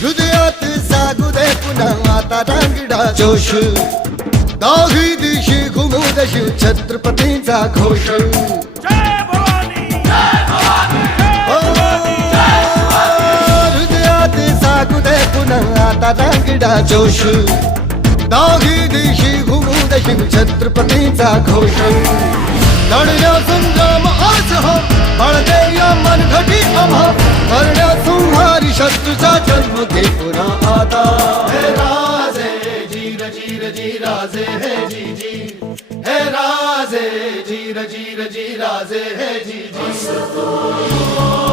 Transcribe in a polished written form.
हृदयात जागू दे पुन्हा आता रांगडा जोश दाही दिशी घुमू दशी छत्रपतींचा घोष हृदयात जागू दे पुन्हा आता रांगडा जोश दाही दिशी घुमू दशी छत्रपतींचा घोष लढल्या संग्राम आज हो बाळगे या मनघटी आम्हा करण्या संहारी शत्रूचा जन्म घे पुन्हा आता हे राजे जीर जीर जी राजे हे जी जी हे राजे जीर जीर जी राजे हे जी जी